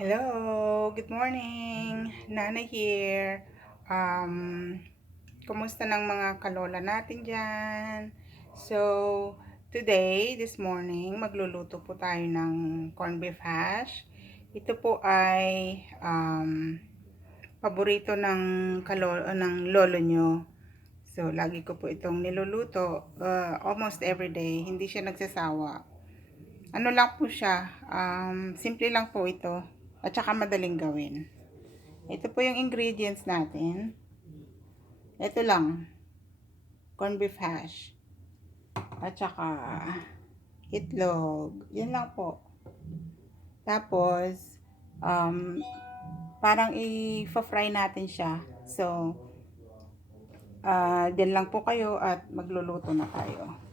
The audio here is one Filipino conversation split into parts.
Hello, good morning. Nana here. Kumusta ng mga kalola natin dyan? So, today, this morning, magluluto po tayo ng corned beef hash. Ito po ay paborito ng ng lolo nyo. So, lagi ko po itong niluluto almost every day. Hindi siya nagsasawa. Ano lang po siya, simple lang po ito at saka madaling gawin. Ito po yung ingredients natin. Ito lang, corned beef hash at saka itlog. Yan lang po. Tapos, parang i-fry natin siya. So, din lang po kayo at magluluto na tayo.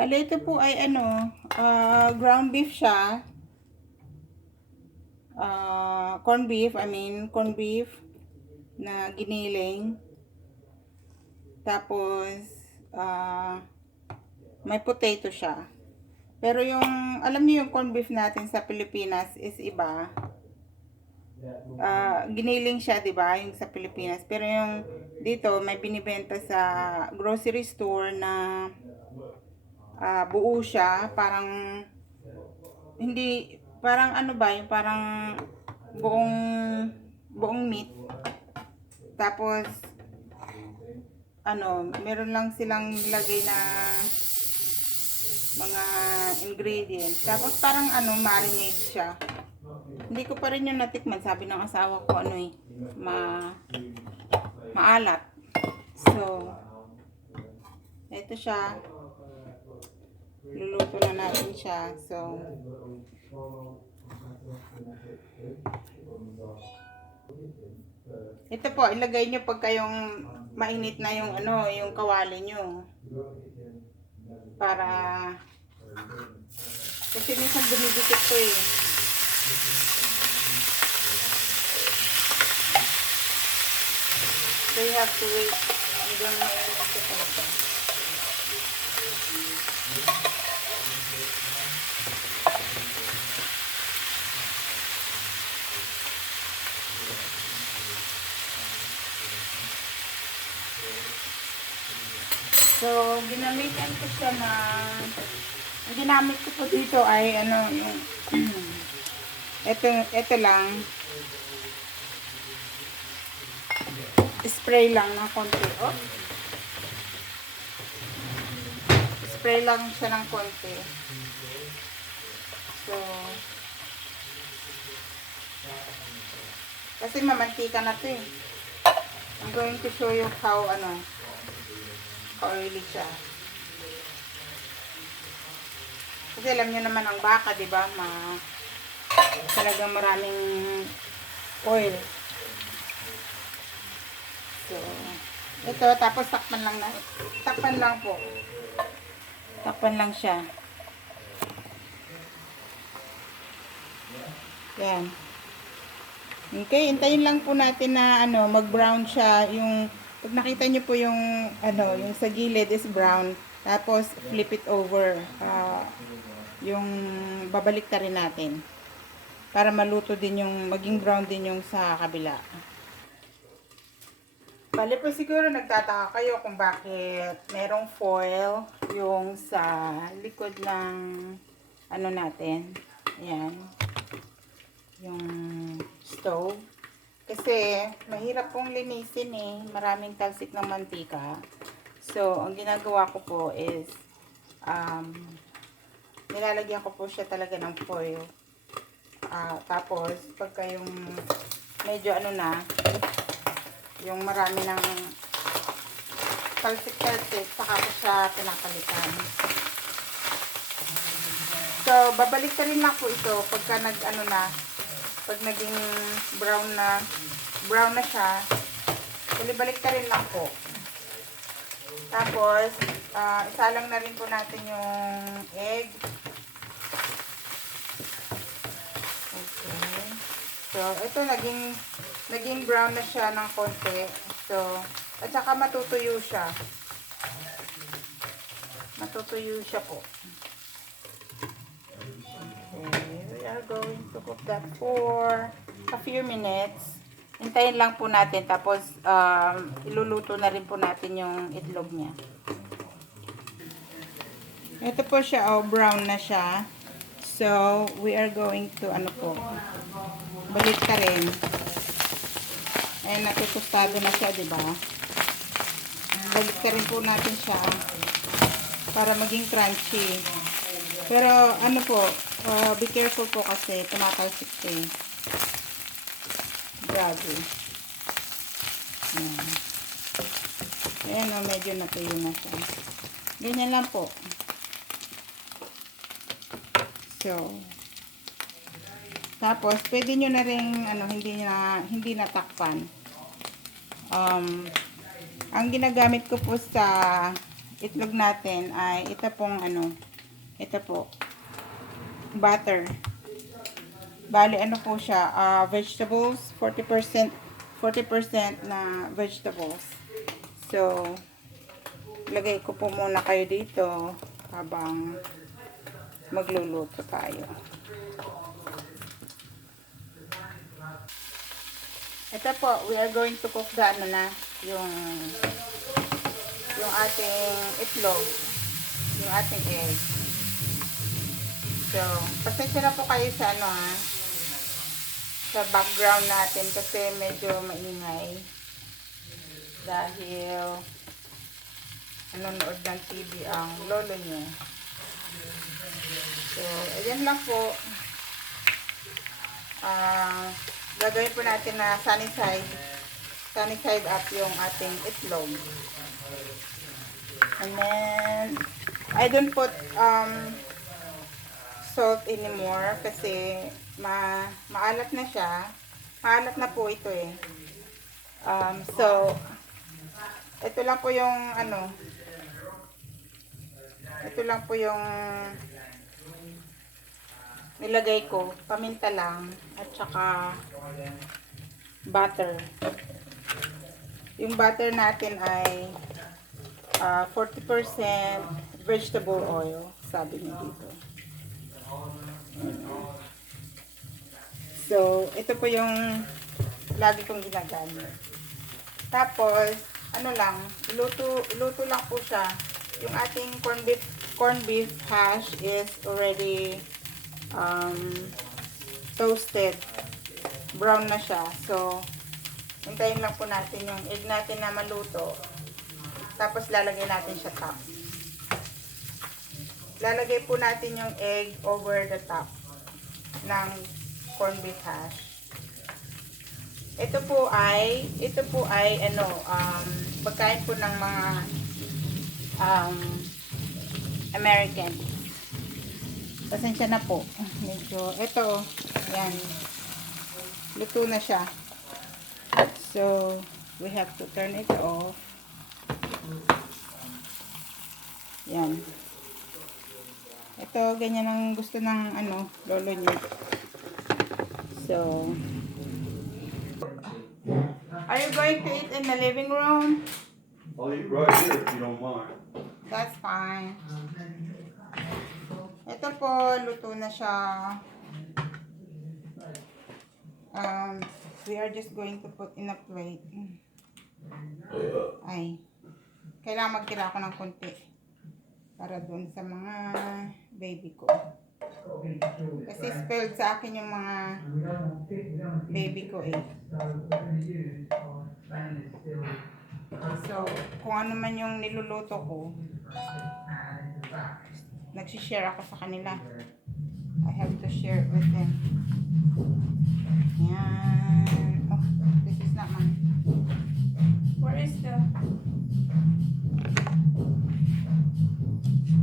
Bale, ito po ay ground beef siya. Corned beef na giniling. Tapos, may potato siya. Pero yung, alam niyo yung corned beef natin sa Pilipinas is iba. Giniling siya, di ba? Yung sa Pilipinas. Pero yung dito, may binibenta sa grocery store na buo siya. Parang, hindi, parang ano ba, yung parang buong meat. Tapos, meron lang silang nilagay na mga ingredients. Tapos parang marinade siya. Hindi ko pa rin yung natikman. Sabi ng asawa ko maalat. So, ito siya. Luluto na natin siya. So, ito po, ilagay nyo pagka yung mainit na yung yung kawali nyo. Para kasi minsan dumidikit to eh. So you have to wait hanggang mainit siya talaga. So, ginamitan ko siya ang ginamit ko po dito ay yung ito lang, spray lang ng konti. Spray lang siya ng konti. So, kasi mamantika na to eh. I'm going to show you how oily siya. Kasi alam niyo naman ang baka, di ba? Talagang maraming oil. So, ito, tapos takpan lang po. Takpan lang siya. Yan. Okay, hintayin lang po natin na mag-brown siya. Pag nakita niyo po yung sa gilid is brown, tapos flip it over. Yung babalik ta rin natin para maluto din maging brown din yung sa kabila. Bale po siguro nagtataka kayo kung bakit merong foil yung sa likod ng natin. Ayan. Yung stove. Kasi mahirap pong linisin eh. Maraming talsik ng mantika. So, ang ginagawa ko po is nilalagyan ko po siya talaga ng foil. Tapos, pagka yung medyo yung marami ng talsik-talsik, saka ko siya pinapalitan. So, babalik ka rin lang po ito pagka pag naging brown na siya, balik ka rin lang po. Tapos, isalang na rin po natin yung egg. So, ito naging brown na siya ng konti. So, at saka matutuyo siya. Matutuyo siya po. Okay, we are going to cook that for a few minutes. Hintayin lang po natin. Tapos, iluluto na rin po natin yung itlog niya. Ito po siya, oh, brown na siya. So, we are going to, balik ka rin. Ayan, natutustado na siya, diba? Balik ka rin po natin siya para maging crunchy. Pero, be careful po kasi tumatalsik eh. Grabe. Ayan. Ayan, oh, medyo natuyo na siya. Ganyan lang po. So, tapos, pwede nyo na rin, hindi natakpan. Ang ginagamit ko po sa itlog natin ay ito po, butter. Bali, po siya, vegetables, 40% na vegetables. So, lagay ko po muna kayo dito habang magluluto tayo. Ito po, we are going to cook the yung ating itlog, yung ating egg. So, pasensya na po kayo sa sa background natin kasi medyo maingay dahil nanonood ng TV ang lolo niyo. So, ayan lang po. Gagawin po natin na sunny side up yung ating itlog. And then, I don't put salt anymore kasi maalat na siya. Maalat na po ito eh. So, ito lang po yung ito lang po yung nilagay ko, paminta lang at saka butter. Yung butter natin ay 40% vegetable oil, sabi niyo dito. So, ito po yung lagi kong ginagamit. Tapos, iluto lang po siya. Yung ating corned beef hash is already toasted. Brown na siya. So, hintayin lang po natin yung egg natin na maluto. Tapos, lalagay natin siya top. Lalagay po natin yung egg over the top ng corned beef hash. Ito po ay pagkain po ng mga American. Pasensya na po. Medyo, ito, yan. Luto na siya. So, we have to turn it off. Yan. Ito, ganyan ang gusto ng lolo niyo. So, are you going to eat in the living room? I'll eat right here if you don't mind. That's fine. Ito po, luto na siya. We are just going to put in a plate. Ay, kailangan magtira ako ng konti para dun sa mga baby ko. Kasi spilled sa akin yung mga baby ko eh. So, kung ano man yung niluluto ko, nagsishare ako sa kanila. I have to share it with them. Yan. Oh, this is not mine. Where is the...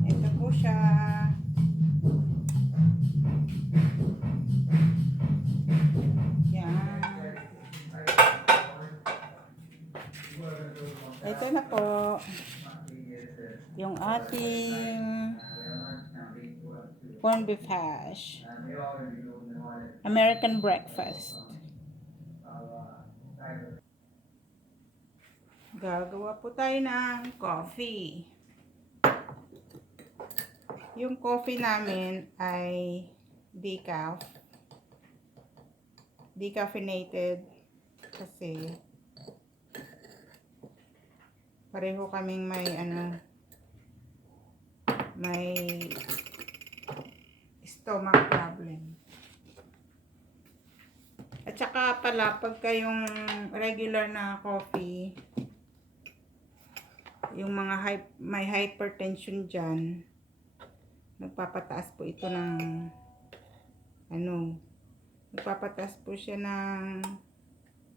Ito po siya. Yan. Ito na po. Yung ating corned beef hash. American breakfast. Gagawa po tayo ng coffee. Yung coffee namin ay decaf. Decaffeinated kasi pareho kaming may stomach problem. At saka pala pagka yung regular na coffee, yung mga may hypertension dyan, nagpapataas po ito ng nagpapataas po siya ng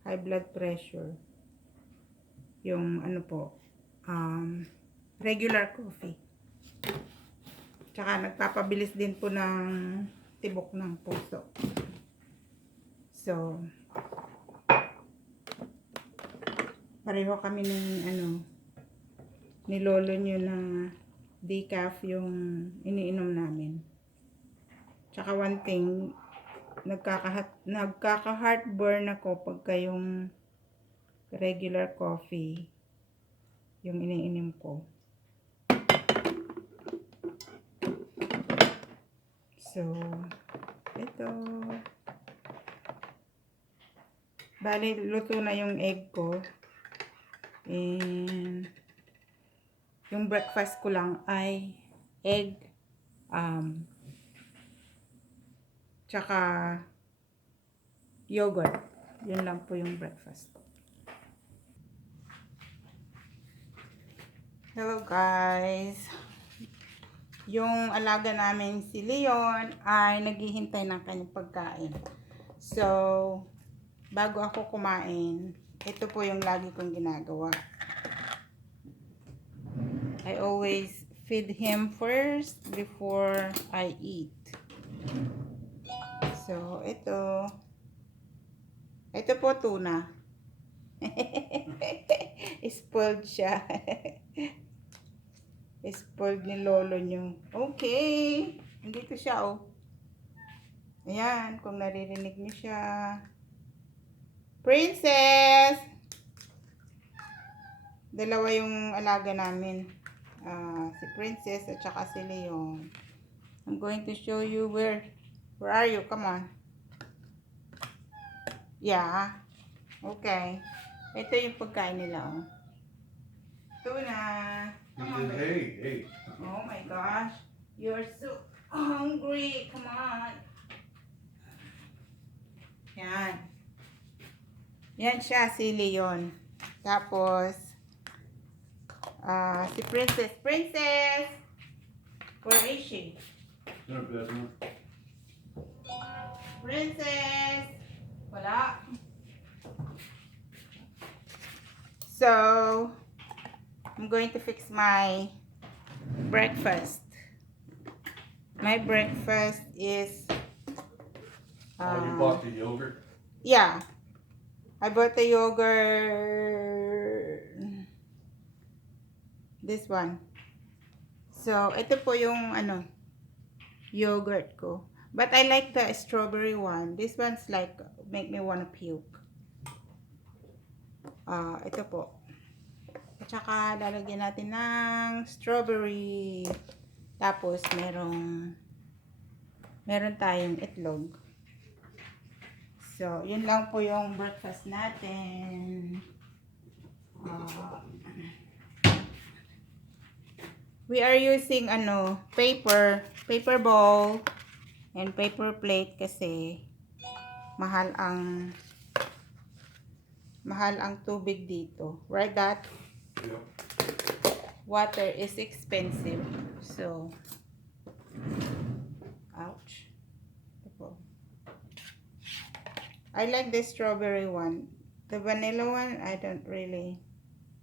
high blood pressure. Yung regular coffee. Tsaka nagpapabilis din po ng tibok ng puso. So, pareho kami ni lolo nyo na decaf yung iniinom namin. Tsaka one thing, nagkaka-heartburn ako pagka yung regular coffee yung iniinom ko. So, ito. Bali, luto na yung egg ko. And yung breakfast ko lang ay egg, tsaka yogurt. Yun lang po yung breakfast. Hello guys. Yung alaga namin si Leon ay naghihintay ng kanyang pagkain. So, bago ako kumain, ito po yung lagi kong ginagawa. I always feed him first before I eat. So, ito po tuna. Spoiled siya. Spoiled ni lolo nyo. Okay. Nandito siya, oh. Ayan, kung naririnig niyo siya. Princess! Dalawa yung alaga namin. Si Princess at saka si Leon. I'm going to show you where are you? Come on. Yeah. Okay. Ito yung pagkain nila, oh. Tuna. Come on, baby. Hey. Oh my gosh. You're so hungry. Come on. Yan. Yan siya, si Leon. Tapos, si Princess. Princess! Where is she? In her bedroom. Princess! Wala. So, I'm going to fix my breakfast. My breakfast is You bought the yogurt? yeah. I bought the yogurt. This one. So, ito po yung yogurt ko. But I like the strawberry one. This one's like make me wanna puke. Ito po. At saka lalagyan natin ng strawberry. Tapos meron tayong itlog. So, yun lang po yung breakfast natin. We are using paper bowl and paper plate kasi mahal ang tubig dito. Right, Dad? Yep. Water is expensive. So, ouch. I like the strawberry one. The vanilla one, I don't really